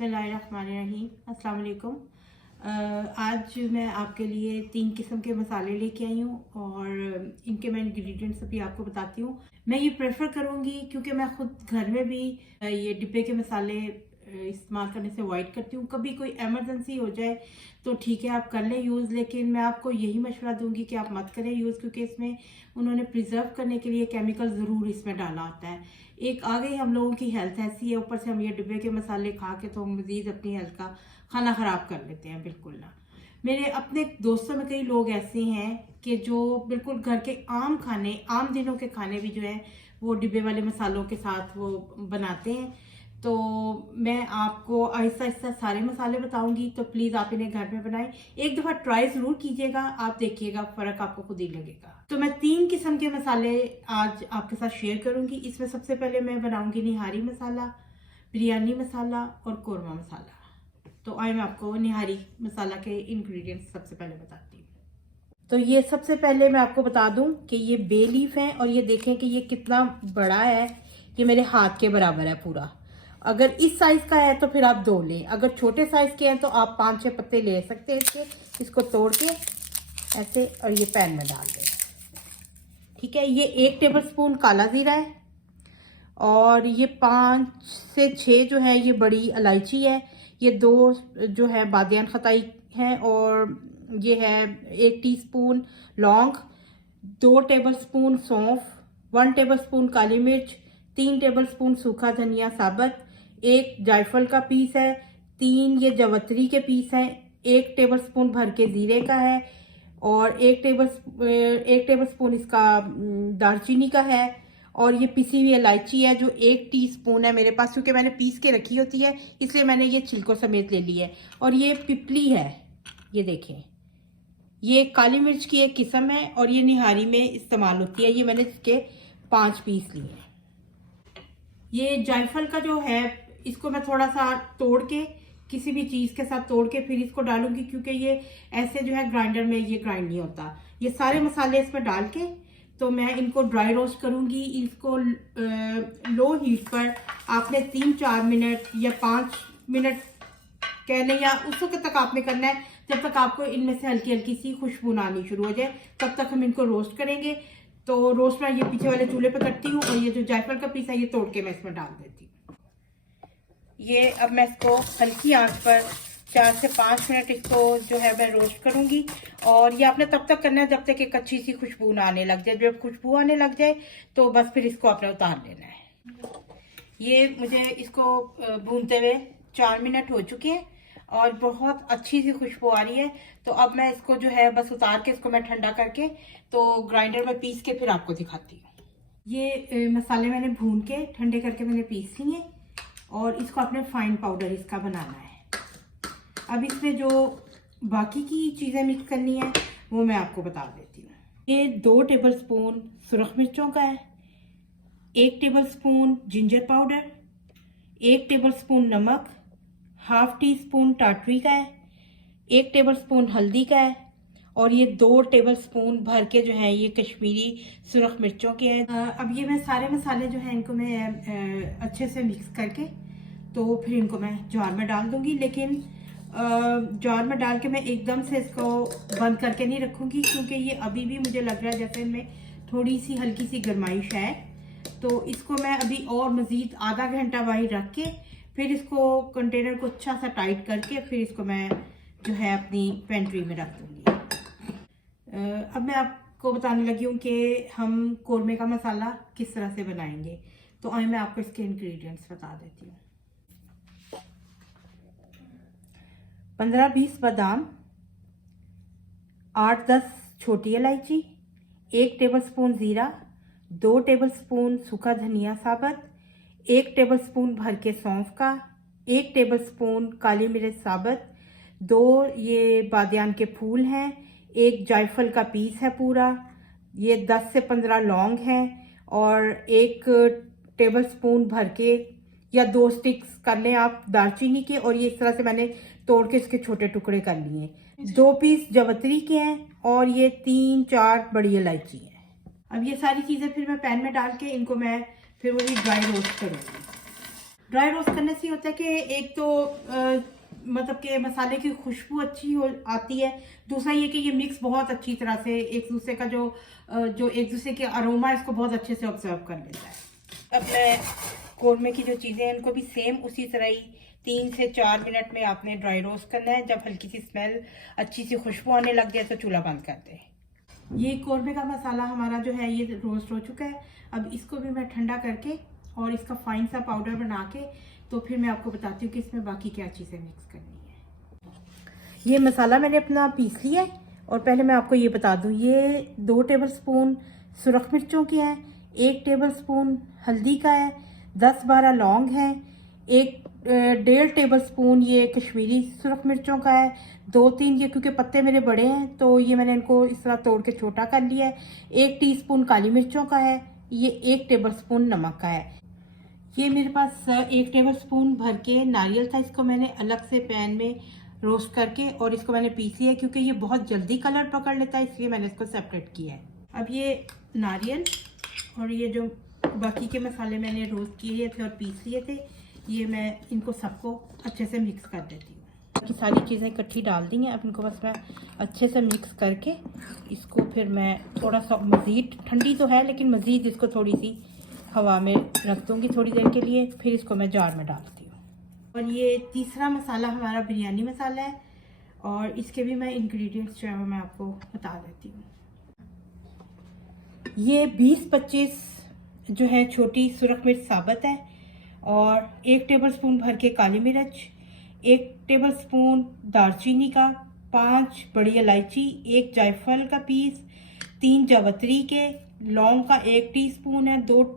बिस्मिल्लाहिर्रहमानिर्रहीम अस्सलाम वालेकुम। आज मैं आपके लिए 3 किस्म के मसाले लेके आई हूँ और इनके मैं इंग्रेडिएंट्स अभी आपको बताती हूँ। मैं ये प्रेफर करूँगी क्योंकि मैं ख़ुद घर में भी ये डिब्बे के मसाले इस्तेमाल करने से अवॉइड करती हूँ। कभी कोई एमरजेंसी हो जाए तो ठीक है आप कर लें यूज़, लेकिन मैं आपको यही मशवरा दूंगी कि आप मत करें यूज़, क्योंकि इसमें उन्होंने प्रिजर्व करने के लिए केमिकल ज़रूर इसमें डाला होता है। एक आ गई हम लोगों की हेल्थ ऐसी है, ऊपर से हम ये डिब्बे के मसाले खा के तो मज़ीद अपनी हेल्थ का खाना ख़राब कर लेते हैं। बिल्कुल ना। मेरे अपने दोस्तों में कई लोग ऐसे हैं कि जो बिल्कुल घर के आम खाने, आम दिनों के खाने भी जो है वो डिब्बे वाले मसालों के साथ वो बनाते हैं। तो मैं आपको आहिस्ता आहिस्ता सारे मसाले बताऊंगी, तो प्लीज़ आप इन्हें घर में बनाएं। एक दफ़ा ट्राई ज़रूर कीजिएगा, आप देखिएगा फ़र्क आपको खुद ही लगेगा। तो मैं 3 किस्म के मसाले आज आपके साथ शेयर करूंगी। इसमें सबसे पहले मैं बनाऊंगी निहारी मसाला, बिरयानी मसाला और कौरमा मसाला। तो आइए मैं आपको निहारी मसाला के इंग्रेडिएंट्स सबसे पहले बताती हूँ। तो ये सबसे पहले मैं आपको बता दूं कि ये बे लीफ है और ये देखें कि ये कितना बड़ा है। ये मेरे हाथ के बराबर है पूरा। अगर इस साइज का है तो फिर आप 2 लें, अगर छोटे साइज के हैं तो आप 5-6 पत्ते ले सकते हैं इसके। इसको तोड़ के ऐसे और ये पैन में डाल दें। ठीक है, ये 1 टेबलस्पून काला ज़ीरा है और ये 5 से 6 जो है ये बड़ी इलायची है। ये 2 जो है बादियान खताई है और ये है 1 टीस्पून लौंग, 2 टेबलस्पून सौंफ, 1 टेबलस्पून काली मिर्च, 3 टेबलस्पून सूखा धनिया साबुत, 1 जायफल का पीस है, 3 ये जवतरी के पीस हैं, 1 टेबलस्पून भर के ज़ीरे का है और 1 टेबलस्पून इसका दालचीनी का है और ये पिसी हुई इलायची है जो 1 टीस्पून है मेरे पास, क्योंकि मैंने पीस के रखी होती है इसलिए मैंने ये छिलकों समेत ले ली है। और ये पिपली है, ये देखें, ये काली मिर्च की एक किस्म है और ये निहारी में इस्तेमाल होती है। ये मैंने इसके 5 पीस लिए हैं। ये जायफल का जो है इसको मैं थोड़ा सा तोड़ के किसी भी चीज़ के साथ तोड़ के फिर इसको डालूंगी, क्योंकि ये ऐसे जो है ग्राइंडर में ये ग्राइंड नहीं होता। ये सारे मसाले इसमें डाल के तो मैं इनको ड्राई रोस्ट करूंगी। इसको लो हीट पर आपने 3-4 मिनट या 5 मिनट कह लें, या उस वक्त तक आपने करना है जब तक आपको इनमें से हल्की हल्की सी खुशबू आनी शुरू हो जाए, तब तक हम इनको रोस्ट करेंगे। तो रोस्ट मैं ये पीछे वाले चूल्हे पे करती हूँ और ये जो जायफल का पीस है ये तोड़ के मैं इसमें डाल देती हूँ। ये अब मैं इसको हल्की आंच पर 4 से 5 मिनट इसको जो है मैं रोस्ट करूंगी और ये आपने तब तक करना है जब तक एक अच्छी सी खुशबू ना आने लग जाए। जब खुशबू आने लग जाए तो बस फिर इसको आपने उतार लेना है। ये मुझे इसको भूनते हुए 4 मिनट हो चुके हैं और बहुत अच्छी सी खुशबू आ रही है। तो अब मैं इसको जो है बस उतार के इसको मैं ठंडा करके तो ग्राइंडर में पीस के फिर आपको दिखाती हूँ। ये मसाले मैंने भून के ठंडे करके मैंने पीस लिए और इसको आपने फाइन पाउडर इसका बनाना है। अब इसमें जो बाकी की चीज़ें मिक्स करनी है वो मैं आपको बता देती हूँ। ये 2 टेबलस्पून सुरख मिर्चों का है, 1 टेबलस्पून जिंजर पाउडर, 1 टेबलस्पून नमक, हाफ टी स्पून टाटरी का है, 1 टेबलस्पून हल्दी का है और ये 2 टेबलस्पून भर के जो है ये कश्मीरी सुरख मिर्चों के हैं। अब ये मैं सारे मसाले जो हैं इनको मैं अच्छे से मिक्स करके तो फिर इनको मैं जार में डाल दूंगी। लेकिन जार में डाल के मैं एकदम से इसको बंद करके नहीं रखूंगी, क्योंकि ये अभी भी मुझे लग रहा है जैसे इनमें थोड़ी सी हल्की सी गर्माइश है। तो इसको मैं अभी और मज़ीद आधा घंटा बाहर रख के फिर इसको कंटेनर को अच्छा सा टाइट करके फिर इसको मैं जो है अपनी पेंट्री में रख दूंगी। अब मैं आपको बताने लगी हूँ कि हम कौरमे का मसाला किस तरह से बनाएंगे। तो आइए मैं आपको इसके इंग्रेडिएंट्स बता देती हूँ। 15-20 बादाम, 8-10 छोटी इलायची, 1 टेबलस्पून ज़ीरा, 2 टेबलस्पून सूखा धनिया साबुत, 1 टेबलस्पून भर के सौंफ का, 1 टेबलस्पून काली मिर्च साबुत, 2 ये बादियान के फूल हैं, 1 जायफल का पीस है पूरा, ये 10 से 15 लौंग हैं और 1 टेबलस्पून भर के या 2 स्टिक्स कर लें आप दालचीनी के, और ये इस तरह से मैंने तोड़ के इसके छोटे टुकड़े कर लिए। 2 पीस जवतरी के हैं और ये 3-4 बड़ी इलायची है। अब ये सारी चीज़ें फिर मैं पैन में डाल के इनको मैं फिर वही ड्राई रोस्ट करूँगी। ड्राई रोस्ट करने से होता है कि एक तो मतलब कि मसाले की खुशबू अच्छी हो आती है, दूसरा ये कि ये मिक्स बहुत अच्छी तरह से एक दूसरे का जो एक दूसरे के अरोमा है इसको बहुत अच्छे से ऑब्जर्व कर लेता है। अब मैं कौरमे की जो चीज़ें हैं इनको भी सेम उसी तरह ही 3 से 4 मिनट में आपने ड्राई रोस्ट करना है। जब हल्की सी स्मेल अच्छी सी खुशबू आने लग जाए तो चूल्हा बंद कर दें। ये कौरमे का मसाला हमारा जो है ये रोस्ट हो चुका है। अब इसको भी मैं ठंडा करके और इसका फाइन सा पाउडर बना के तो फिर मैं आपको बताती हूँ कि इसमें बाकी क्या चीज़ें मिक्स करनी है। ये मसाला मैंने अपना पीस लिया है और पहले मैं आपको ये बता दूँ, ये 2 टेबलस्पून सुरख मिर्चों की है, 1 टेबलस्पून हल्दी का है, 10-12 लौंग हैं, 1.5 टेबलस्पून ये कश्मीरी सुरख मिर्चों का है, 2-3 ये क्योंकि पत्ते मेरे बड़े हैं तो ये मैंने इनको इस तरह तोड़ के छोटा कर लिया है, 1 टीस्पून काली मिर्चों का है, ये 1 टेबलस्पून नमक का है। ये मेरे पास 1 टेबलस्पून भर के नारियल था, इसको मैंने अलग से पैन में रोस्ट करके और इसको मैंने पीस लिया क्योंकि ये बहुत जल्दी कलर पकड़ लेता है, इसलिए मैंने इसको सेपरेट किया है। अब ये नारियल और ये जो बाकी के मसाले मैंने रोस्ट किए थे और पीस लिए थे, ये मैं इनको सबको अच्छे से मिक्स कर देती हूँ। बाकी सारी चीज़ें इकट्ठी डाल दी हैं। अब इनको बस मैं अच्छे से मिक्स करके इसको फिर मैं थोड़ा सा मज़ीद, ठंडी तो है लेकिन मज़ीद इसको थोड़ी सी हवा में रख दूँगी थोड़ी देर के लिए, फिर इसको मैं जार में डालती हूँ। और ये तीसरा मसाला हमारा बिरयानी मसाला है और इसके भी मैं इंग्रेडिएंट्स जो है मैं आपको बता देती हूँ। ये 20-25 जो है छोटी सुरख मिर्च साबुत है और 1 टेबलस्पून भर के काली मिर्च, 1 टेबलस्पून दालचीनी का, 5 बड़ी इलायची, 1 जायफल का पीस, 3 जावित्री के, लौंग का 1 टीस्पून है, 2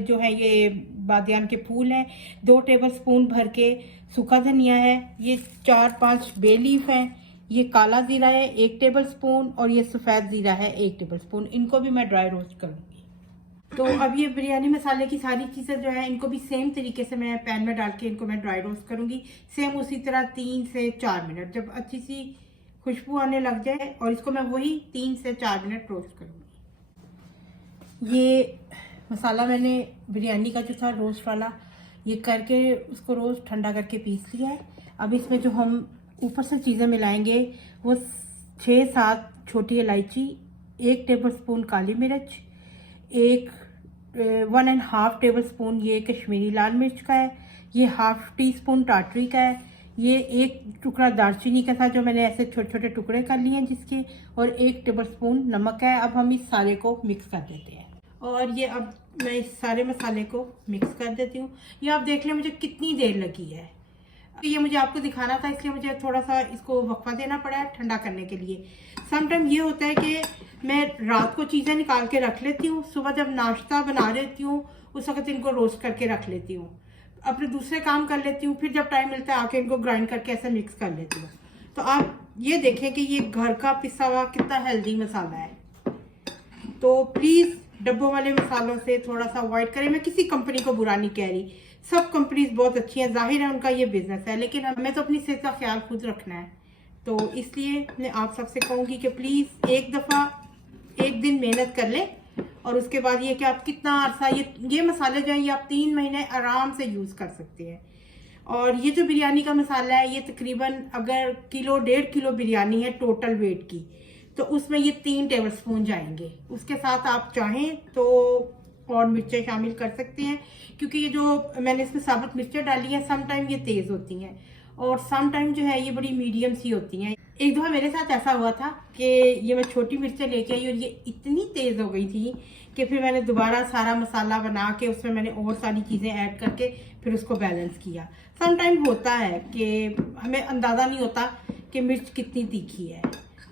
जो है ये बादियान के फूल हैं, 2 टेबलस्पून भर के सूखा धनिया है, ये 4-5 बे लीफ हैं, ये काला ज़ीरा है 1 टेबलस्पून और ये सफ़ेद ज़ीरा है 1 टेबलस्पून। इनको भी मैं ड्राई रोस्ट करूँगी। तो अब ये बिरयानी मसाले की सारी चीज़ें जो है इनको भी सेम तरीके से मैं पैन में डाल के इनको मैं ड्राई रोस्ट करूँगी, सेम उसी तरह 3 से 4 मिनट। जब अच्छी सी खुशबू आने लग जाए और इसको मैं वही 3 से 4 मिनट रोस्ट करूँगी। ये मसाला मैंने बिरयानी का जो था रोस्ट वाला ये करके उसको रोस्ट ठंडा करके पीस लिया है। अब इसमें जो हम ऊपर से चीज़ें मिलाएंगे वो 6-7 छोटी इलायची, 1 टेबलस्पून काली मिर्च, 1.5 टेबलस्पून ये कश्मीरी लाल मिर्च का है, ये 1/2 टीस्पून टाटरी का है, ये 1 टुकड़ा दालचीनी का था जो मैंने ऐसे छोटे छोटे टुकड़े कर लिए हैं जिसके, और 1 टेबलस्पून नमक है। अब हम इस सारे को मिक्स कर देते हैं और ये अब मैं इस सारे मसाले को मिक्स कर देती हूँ। ये आप देख लें मुझे कितनी देर लगी है, ये मुझे आपको दिखाना था इसलिए मुझे थोड़ा सा इसको वक्फा देना पड़ा है ठंडा करने के लिए। समटाइम ये होता है कि मैं रात को चीज़ें निकाल के रख लेती हूँ, सुबह जब नाश्ता बना लेती हूँ उस वक्त इनको रोस्ट करके रख लेती हूँ, अपने दूसरे काम कर लेती हूँ, फिर जब टाइम मिलता है आके इनको ग्राइंड करके ऐसे मिक्स कर लेती हूँ। तो आप ये देखें कि ये घर का पिसा हुआ कितना हेल्दी मसाला है। तो प्लीज़ डब्बों वाले मसालों से थोड़ा सा अवॉइड करें। मैं किसी कंपनी को बुरा नहीं कह रही, सब कंपनीज बहुत अच्छी हैं, जाहिर है उनका ये बिजनेस है, लेकिन हमें तो अपनी सेहत का ख्याल खुद रखना है। तो इसलिए मैं आप सबसे कहूँगी कि प्लीज़ एक दफ़ा एक दिन मेहनत कर लें और उसके बाद ये कि आप कितना अर्सा ये मसाले जो हैं ये आप 3 महीने आराम से यूज़ कर सकते हैं। और ये जो बिरयानी का मसाला है ये तकरीबन अगर 1.5 किलो बिरयानी है टोटल वेट की तो उसमें ये 3 टेबलस्पून जाएंगे। उसके साथ आप चाहें तो और मिर्चें शामिल कर सकते हैं, क्योंकि ये जो मैंने इसमें साबुत मिर्चें डाली हैं सम टाइम ये तेज़ होती हैं और सम टाइम जो है ये बड़ी मीडियम सी होती हैं। एक दफ़ा मेरे साथ ऐसा हुआ था कि ये मैं छोटी मिर्चें लेके आई और ये इतनी तेज़ हो गई थी कि फिर मैंने दोबारा सारा मसाला बना के उसमें मैंने और सारी चीज़ें ऐड करके फिर उसको बैलेंस किया। सम टाइम होता है कि हमें अंदाज़ा नहीं होता कि मिर्च कितनी तीखी है।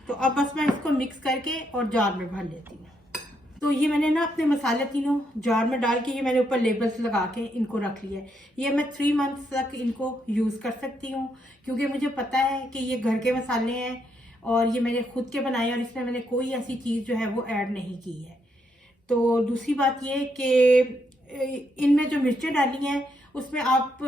तो अब बस मैं इसको मिक्स करके और जार में भर लेती हूँ। तो ये मैंने ना अपने मसाले तीनों जार में डाल के ये मैंने ऊपर लेबल्स लगा के इनको रख लिया है। ये मैं 3 मंथ्स तक इनको यूज़ कर सकती हूँ, क्योंकि मुझे पता है कि ये घर के मसाले हैं और ये मैंने खुद के बनाए और इसमें मैंने कोई ऐसी चीज़ जो है वो ऐड नहीं की है। तो दूसरी बात ये कि इनमें जो मिर्चें डाली हैं उसमें आप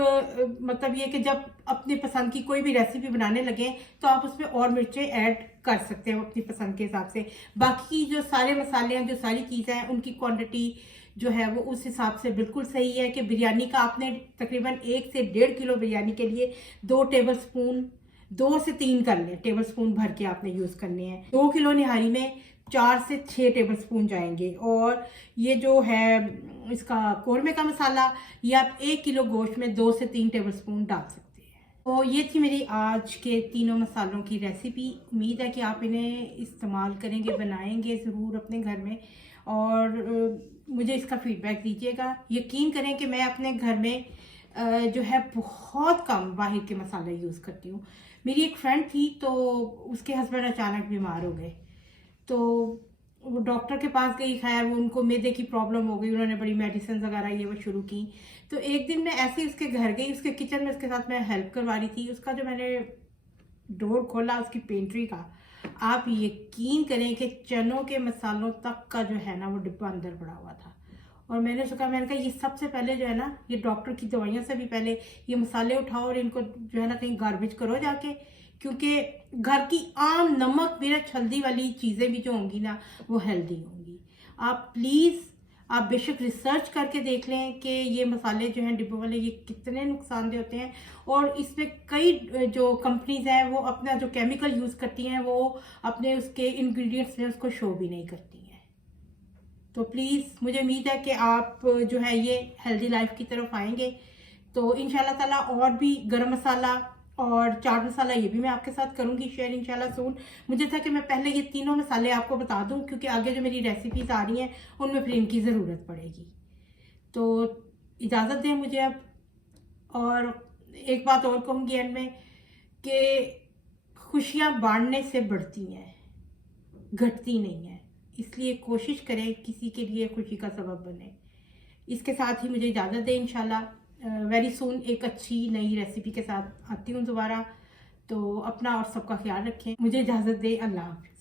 मतलब ये कि जब अपनी पसंद की कोई भी रेसिपी बनाने लगे तो आप उसमें और मिर्चें ऐड कर सकते हैं अपनी पसंद के हिसाब से। बाकी जो सारे मसाले हैं, जो सारी चीज़ें हैं, उनकी क्वांटिटी जो है वो उस हिसाब से बिल्कुल सही है कि बिरयानी का आपने तकरीबन 1 से 1.5 किलो बिरयानी के लिए 2 टेबल स्पून, 2 से 3 कर लें टेबल स्पून भर के आपने यूज़ करने हैं। 2 किलो निहारी में 4 से 6 टेबल स्पून जाएंगे। और ये जो है इसका कौरमे का मसाला, ये आप 1 किलो गोश्त में 2 से 3 टेबल स्पून डाल सकते हैं। तो ये थी मेरी आज के तीनों मसालों की रेसिपी। उम्मीद है कि आप इन्हें इस्तेमाल करेंगे, बनाएंगे ज़रूर अपने घर में, और मुझे इसका फीडबैक दीजिएगा। यकीन करें कि मैं अपने घर में जो है बहुत कम बाहर के मसाले यूज़ करती हूँ। मेरी एक फ्रेंड थी, तो उसके हस्बैंड अचानक बीमार हो गए, तो वो डॉक्टर के पास गई। खैर वो उनको मैदे की प्रॉब्लम हो गई, उन्होंने बड़ी मेडिसिन वगैरह ये वो शुरू की। तो एक दिन मैं ऐसे ही उसके घर गई, उसके किचन में उसके साथ मैं हेल्प करवा रही थी। उसका जो मैंने डोर खोला उसकी पेंट्री का, आप यकीन करें कि चनों के मसालों तक का जो है ना वो डिब्बा अंदर पड़ा हुआ था। और मैंने कहा ये सबसे पहले जो है ना, ये डॉक्टर की दवाइयों से भी पहले ये मसाले उठाओ और इनको जो है ना कहीं गार्बेज करो जाके, क्योंकि घर की आम नमक मिर्च हल्दी वाली चीज़ें भी जो होंगी ना वो हेल्दी होंगी। आप प्लीज़ आप बेशक रिसर्च करके देख लें कि ये मसाले जो हैं डिब्बों वाले ये कितने नुकसानदेह होते हैं, और इसमें कई जो कंपनीज हैं वो अपना जो केमिकल यूज़ करती हैं वो अपने उसके इंग्रेडिएंट्स में उसको शो भी नहीं करती हैं। तो प्लीज़ मुझे उम्मीद है कि आप जो है ये हेल्दी लाइफ की तरफ आएंगे। तो इंशाल्लाह ताला और भी गरम मसाला और चाट मसाला ये भी मैं आपके साथ करूंगी शेयर इंशाल्लाह सून। मुझे था कि मैं पहले ये तीनों मसाले आपको बता दूं, क्योंकि आगे जो मेरी रेसिपीज आ रही हैं उनमें फिर इनकी ज़रूरत पड़ेगी। तो इजाज़त दें मुझे अब। और एक बात और कहूँगी एंड में कि खुशियाँ बांटने से बढ़ती हैं, घटती नहीं हैं। इसलिए कोशिश करें किसी के लिए खुशी का सबब बने। इसके साथ ही मुझे इजाज़त दें। इंशाल्लाह वेरी सून एक अच्छी नई रेसिपी के साथ आती हूँ दोबारा। तो अपना और सबका ख्याल रखें। मुझे इजाज़त दें। अल्लाह हाफ़िज़।